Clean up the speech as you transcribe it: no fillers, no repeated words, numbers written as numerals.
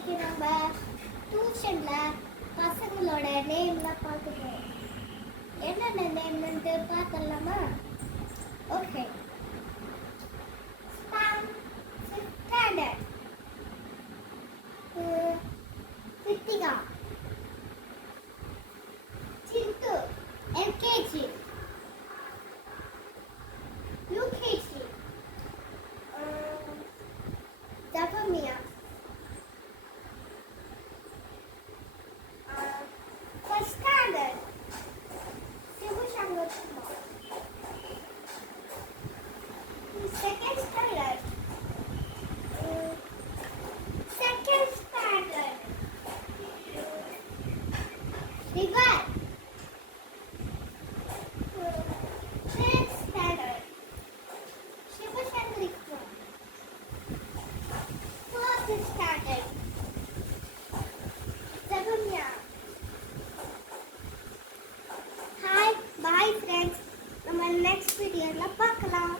இன்னைக்கு நம்ம டியூஷன்ல பசங்களோட நேம்லாம் பார்த்துக்கோம். என்னென்ன நேம்னு பார்த்துடலாமா? Okay. Standard Kiruthika, Sindhu LKG, UKG, Jabamiya, first standard Sivasankar Kumar, second standard River, third standard Shivashankar, fourth standard Jagumya. Hi, bye friends. நம்ம next video ல பார்க்கலாம்.